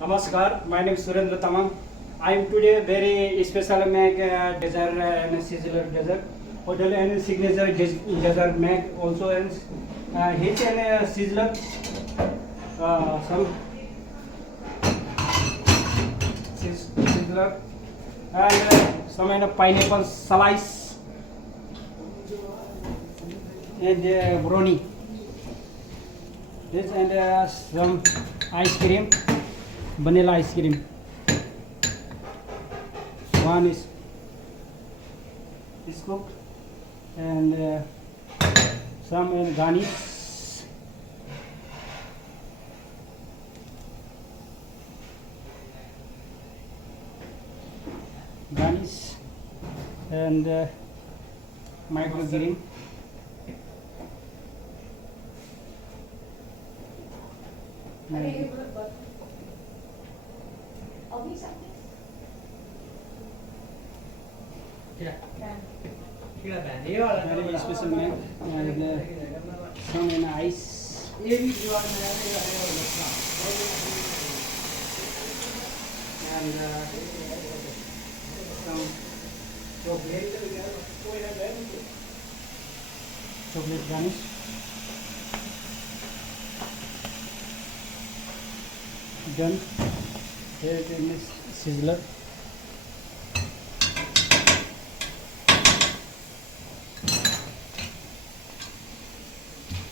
Namaskar, my name is Surendra Tamam. I am today very special make dessert and Sizzler dessert. Hotel and signature dessert make also and hit and Sizzler. Some Sizzler and some kind of pineapple slice and brownie. This and some ice cream. Vanilla ice cream. One is cooked and some garnish. Garnish and microgreen. Very special man and some in ice and some chocolate garnish. Done. Here it is Sizzler.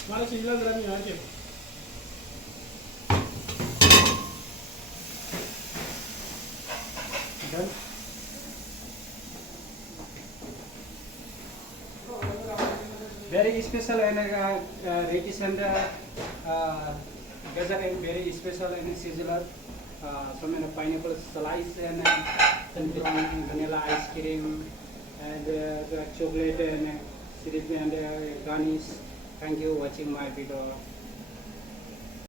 Mana Sizzler जरा नहीं आके Done. Very special and reddish and dessert and very special and Sizzler. Some pineapple slice and vanilla ice cream and the chocolate and syrup and garnish. Thank you watching my video.